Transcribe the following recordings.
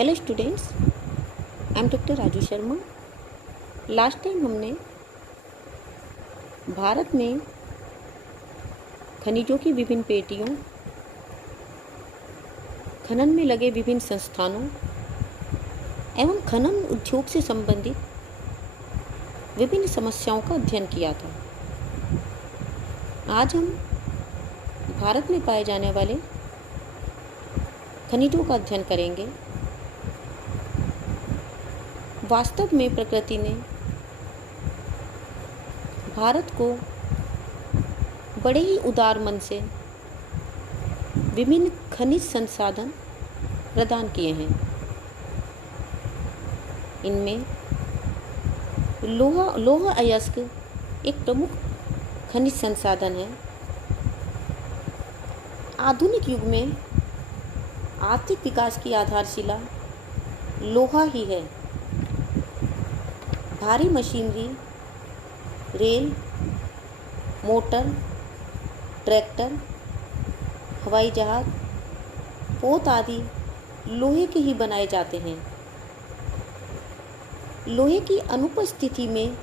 Hello students, I am doctor Raju Sharma. Last time हमने भारत में खनिजों की विभिन्न पेटियों, खनन में लगे विभिन्न संस्थानों एवं खनन उद्योग से संबंधित विभिन्न समस्याओं का अध्ययन किया था। आज हम भारत में पाए जाने वाले खनिजों का अध्ययन करेंगे। वास्तव में प्रकृति ने भारत को बड़े ही उदार मन से विभिन्न खनिज संसाधन प्रदान किए हैं। इनमें लौह अयस्क एक प्रमुख खनिज संसाधन है। आधुनिक युग में आर्थिक विकास की आधारशिला लोहा ही है। भारी मशीनरी, रेल, मोटर, ट्रैक्टर, हवाई जहाज, पोत आदि लोहे के ही बनाए जाते हैं। लोहे की अनुपस्थिति में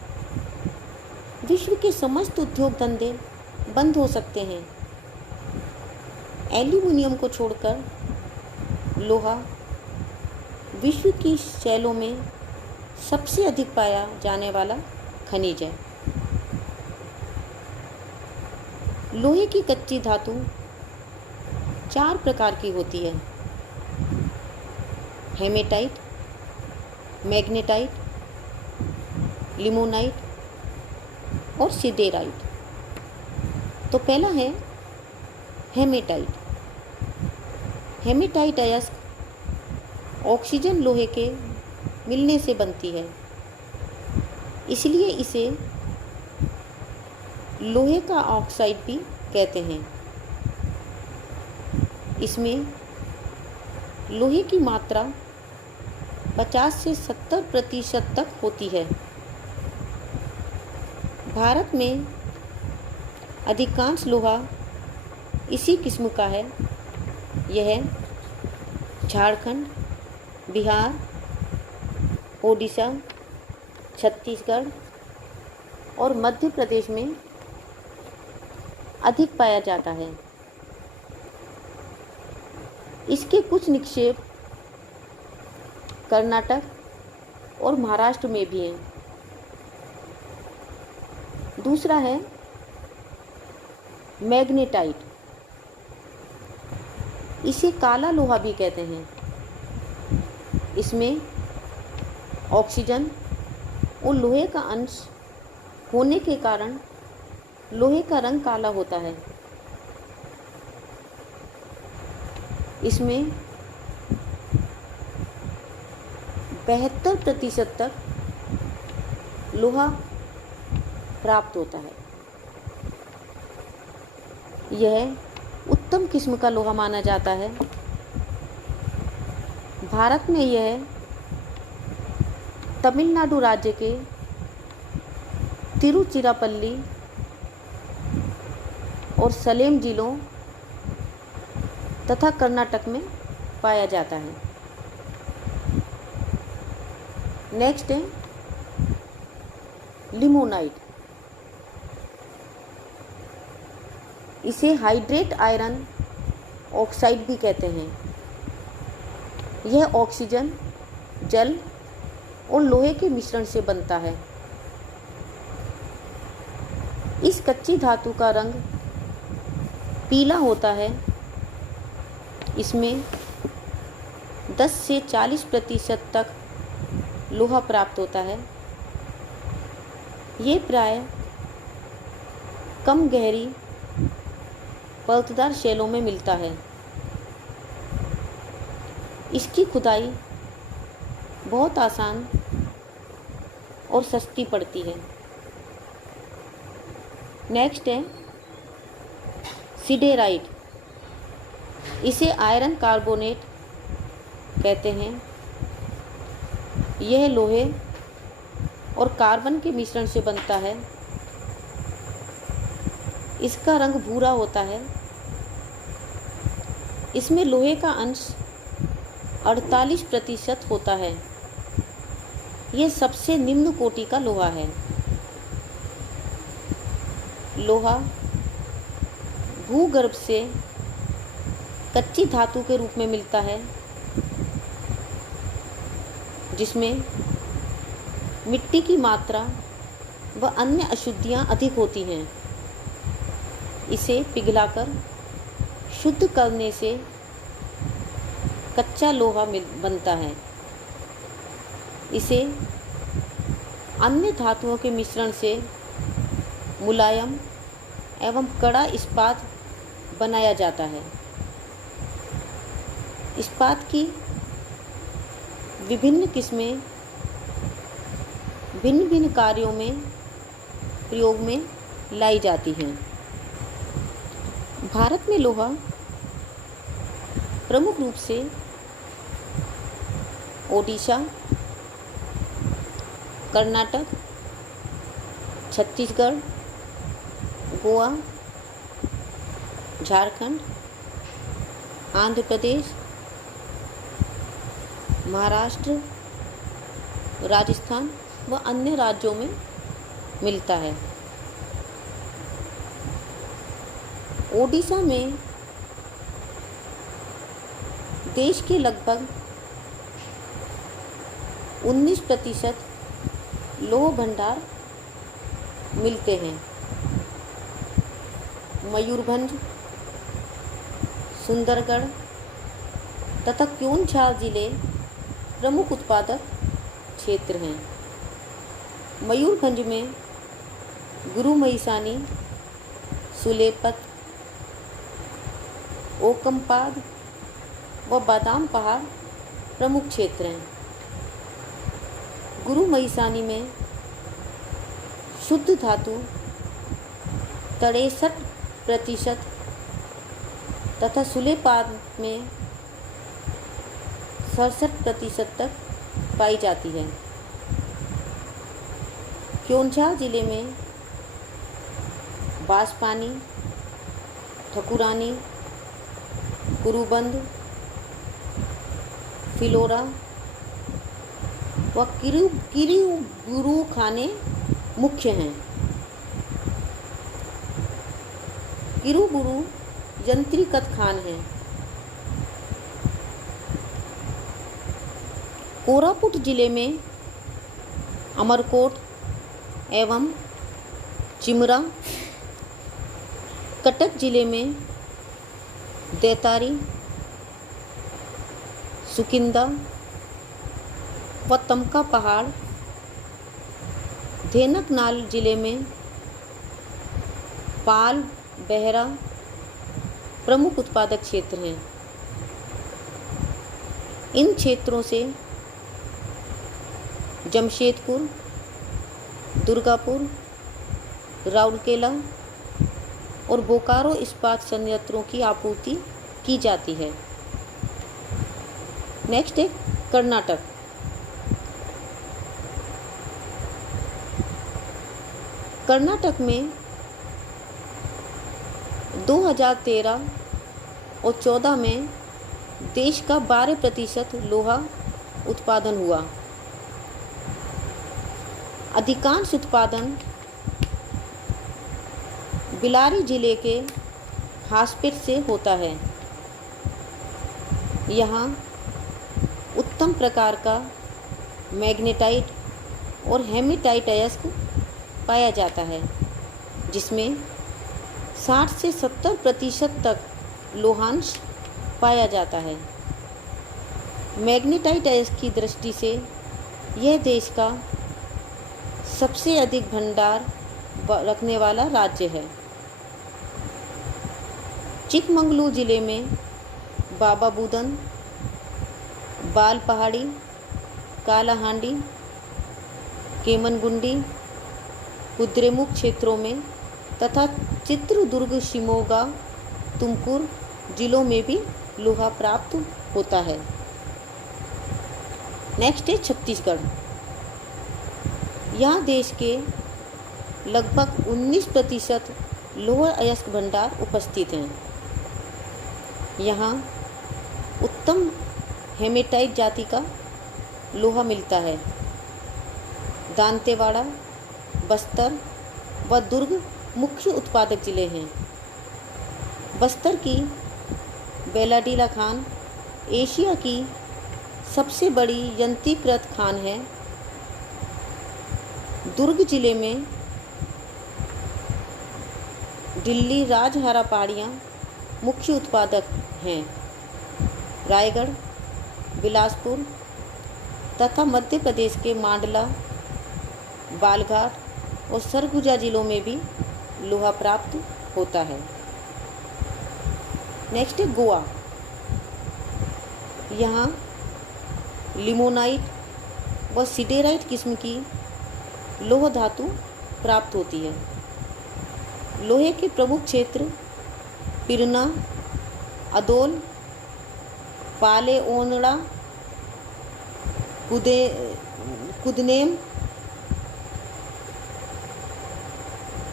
विश्व के समस्त उद्योग धंधे बंद हो सकते हैं। एल्यूमिनियम को छोड़कर लोहा विश्व की शैलों में सबसे अधिक पाया जाने वाला खनिज है। लोहे की कच्ची धातु 4 प्रकार की होती है: हेमेटाइट, मैग्नेटाइट, लिमोनाइट और सिडेराइट। तो पहला है हेमेटाइट। हेमेटाइट अयस्क ऑक्सीजन लोहे के मिलने से बनती है, इसलिए इसे लोहे का ऑक्साइड भी कहते हैं। इसमें लोहे की मात्रा 50 से 70% तक होती है। भारत में अधिकांश लोहा इसी किस्म का है। यह झारखंड, बिहार, ओडिशा, छत्तीसगढ़ और मध्य प्रदेश में अधिक पाया जाता है। इसके कुछ निक्षेप कर्नाटक और महाराष्ट्र में भी हैं। दूसरा है मैग्नेटाइट। इसे काला लोहा भी कहते हैं। इसमें ऑक्सीजन और लोहे का अंश होने के कारण लोहे का रंग काला होता है। इसमें 72% तक लोहा प्राप्त होता है। यह उत्तम किस्म का लोहा माना जाता है। भारत में यह तमिलनाडु राज्य के तिरुचिरापल्ली और सलेम जिलों तथा कर्नाटक में पाया जाता है। नेक्स्ट है लिमोनाइट। इसे हाइड्रेट आयरन ऑक्साइड भी कहते हैं। यह ऑक्सीजन, जल और लोहे के मिश्रण से बनता है। इस कच्ची धातु का रंग पीला होता है। इसमें 10 से 40% तक लोहा प्राप्त होता है। ये प्राय कम गहरी परतदार शैलों में मिलता है। इसकी खुदाई बहुत आसान और सस्ती पड़ती है। नेक्स्ट है सिडेराइट। इसे आयरन कार्बोनेट कहते हैं। यह लोहे और कार्बन के मिश्रण से बनता है। इसका रंग भूरा होता है। इसमें लोहे का अंश 48% होता है। यह सबसे निम्न कोटि का लोहा है। लोहा भूगर्भ से कच्ची धातु के रूप में मिलता है, जिसमें मिट्टी की मात्रा व अन्य अशुद्धियाँ अधिक होती हैं। इसे पिघलाकर शुद्ध करने से कच्चा लोहा बनता है। इसे अन्य धातुओं के मिश्रण से मुलायम एवं कड़ा इस्पात बनाया जाता है। इस्पात की विभिन्न किस्में भिन्न भिन्न कार्यों में प्रयोग में लाई जाती हैं। भारत में लोहा प्रमुख रूप से ओडिशा, कर्नाटक, छत्तीसगढ़, गोवा, झारखंड, आंध्र प्रदेश, महाराष्ट्र, राजस्थान व अन्य राज्यों में मिलता है। ओडिशा में देश के लगभग 19% लौह भंडार मिलते हैं। मयूरभंज, सुंदरगढ़ तथा क्योंझार जिले प्रमुख उत्पादक क्षेत्र हैं। मयूरभंज में गुरु महिसानी, सुलेपत, ओकमपाद व बादाम पहाड़ प्रमुख क्षेत्र हैं। गुरु महिसानी में शुद्ध धातु 63% तथा सुलेपाद में 67% तक पाई जाती है। क्योंझार जिले में बांसपानी, ठकुरानी, कुरुबंद, फिलोरा व किरीबुरू खाने मुख्य हैं। किरीबुरू यंत्रीकृत खान है। कोरापुट जिले में अमरकोट एवं चिमरा, कटक जिले में देतारी, सुकिंदा व तमका पहाड़, धेनकनाल जिले में पाल, बहरा प्रमुख उत्पादक क्षेत्र हैं। इन क्षेत्रों से जमशेदपुर, दुर्गापुर, राउरकेला और बोकारो इस्पात संयंत्रों की आपूर्ति की जाती है। नेक्स्ट है कर्नाटक। कर्नाटक में 2013 और 14 में देश का 12% लोहा उत्पादन हुआ। अधिकांश उत्पादन बिलारी जिले के हासपेट से होता है। यहाँ उत्तम प्रकार का मैग्नेटाइट और हेमेटाइट अयस्क पाया जाता है, जिसमें 60 से 70% तक लोहांश पाया जाता है। मैग्नेटाइट अयस्क की दृष्टि से यह देश का सबसे अधिक भंडार रखने वाला राज्य है। चिकमंगलूर जिले में बाबा बुदन, बाल पहाड़ी, कालाहांडी, केमनगुंडी, कुद्रेमुख क्षेत्रों में तथा चित्रदुर्ग, शिमोगा, तुमकुर जिलों में भी लोहा प्राप्त होता है। नेक्स्ट है छत्तीसगढ़। यहाँ देश के लगभग 19% लौह अयस्क भंडार उपस्थित हैं। यहाँ उत्तम हेमेटाइट जाति का लोहा मिलता है। दांतेवाड़ा, बस्तर व दुर्ग मुख्य उत्पादक जिले हैं। बस्तर की बेलाडीला खान एशिया की सबसे बड़ी यंत्रीकृत खान है। दुर्ग जिले में दिल्ली राजहारा पहाड़ियाँ मुख्य उत्पादक हैं। रायगढ़, बिलासपुर तथा मध्य प्रदेश के मांडला, बालघाट और सरगुजा जिलों में भी लोहा प्राप्त होता है। नेक्स्ट है गोवा। यहाँ लिमोनाइट व सिडेराइट किस्म की लोह धातु प्राप्त होती है। लोहे के प्रमुख क्षेत्र पिरना, अदोल, पाले ओनड़ा, कुदनेम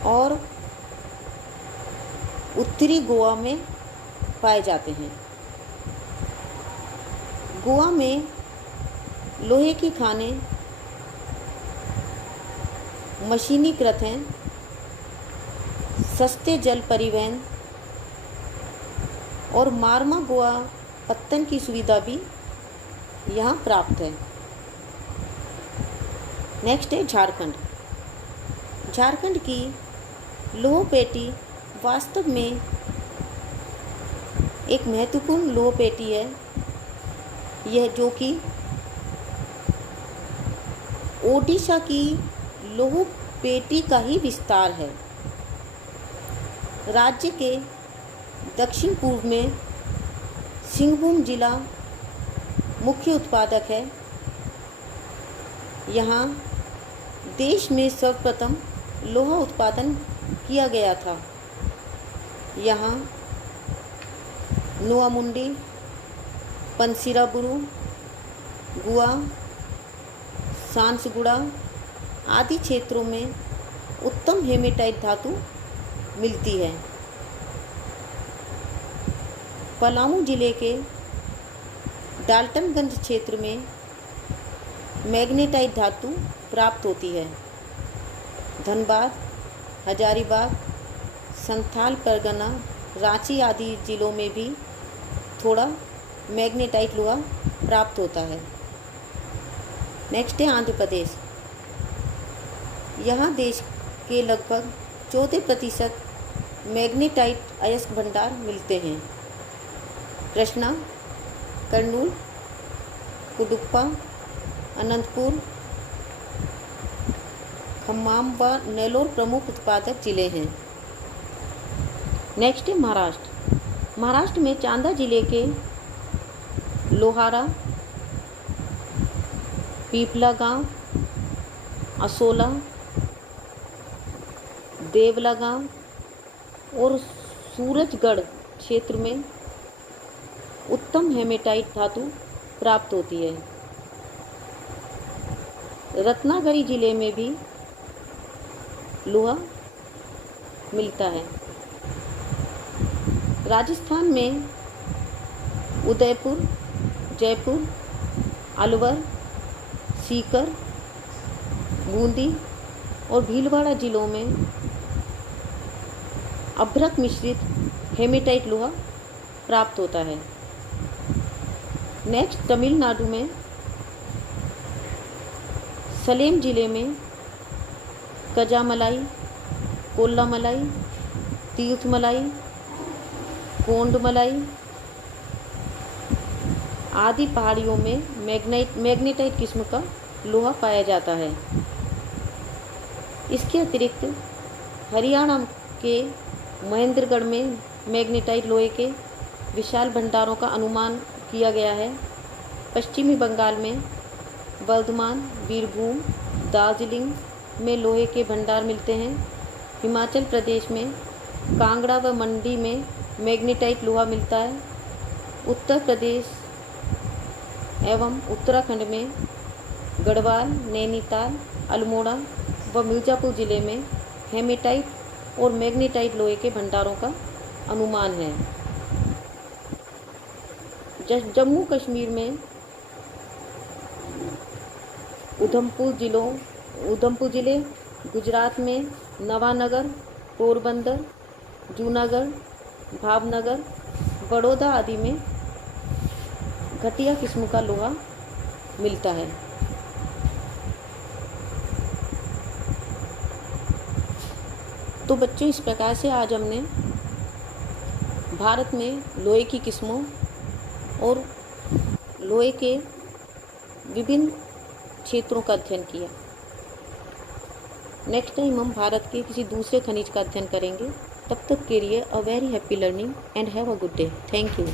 और उत्तरी गोवा में पाए जाते हैं। गोवा में लोहे की खानें मशीनीकृत हैं। सस्ते जल परिवहन और मारमा गोवा पत्तन की सुविधा भी यहाँ प्राप्त है। नेक्स्ट है झारखंड। झारखंड की लोह पेटी वास्तव में एक महत्वपूर्ण लोह पेटी है। यह जो कि ओडिशा की लोह पेटी का ही विस्तार है। राज्य के दक्षिण पूर्व में सिंहभूम जिला मुख्य उत्पादक है। यहाँ देश में सर्वप्रथम लोहा उत्पादन किया गया था। यहाँ नोआमुंडी, पंसीराबुरु, गुआ, सांसगुड़ा आदि क्षेत्रों में उत्तम हेमेटाइट धातु मिलती है। पलामू जिले के डाल्टनगंज क्षेत्र में मैग्नेटाइट धातु प्राप्त होती है। धनबाद, हजारीबाग, संथाल परगना, रांची आदि जिलों में भी थोड़ा मैग्नेटाइट लोहा प्राप्त होता है। नेक्स्ट है आंध्र प्रदेश। यहाँ देश के लगभग 14% मैग्नेटाइट अयस्क भंडार मिलते हैं। कृष्णा, कर्नूल, कुडुप्पा, अनंतपुर, खम्माम व नेल्लोर प्रमुख उत्पादक जिले हैं। नेक्स्ट है महाराष्ट्र। महाराष्ट्र में चांदा जिले के लोहारा, पीपला गांव, असोला, देवला गांव और सूरजगढ़ क्षेत्र में उत्तम हेमेटाइट धातु प्राप्त होती है। रत्नागिरी जिले में भी लोहा मिलता है। राजस्थान में उदयपुर, जयपुर, अलवर, सीकर, बूंदी और भीलवाड़ा जिलों में अभ्रक मिश्रित हेमेटाइट लोहा प्राप्त होता है। नेक्स्ट तमिलनाडु में सलेम जिले में कजामलाई, कोल्लामलाई, तीर्थमलाई, कोंडमलाई आदि पहाड़ियों में मैग्नेटाइट किस्म का लोहा पाया जाता है। इसके अतिरिक्त हरियाणा के महेंद्रगढ़ में मैग्नेटाइट लोहे के विशाल भंडारों का अनुमान किया गया है। पश्चिमी बंगाल में वर्धमान, बीरभूम, दार्जिलिंग में लोहे के भंडार मिलते हैं। हिमाचल प्रदेश में कांगड़ा व मंडी में मैग्नेटाइट लोहा मिलता है। उत्तर प्रदेश एवं उत्तराखंड में गढ़वाल, नैनीताल, अल्मोड़ा व मिर्ज़ापुर जिले में हेमेटाइट और मैग्नेटाइट लोहे के भंडारों का अनुमान है। जम्मू कश्मीर में उधमपुर ज़िले गुजरात में नवानगर, पोरबंदर, जूनागढ़, भावनगर, बड़ौदा आदि में घटिया किस्म का लोहा मिलता है। तो बच्चों, इस प्रकार से आज हमने भारत में लोहे की किस्मों और लोहे के विभिन्न क्षेत्रों का अध्ययन किया। नेक्स्ट टाइम हम भारत के किसी दूसरे खनिज का अध्ययन करेंगे। तब तक के लिए a very happy learning and have a good day. Thank you.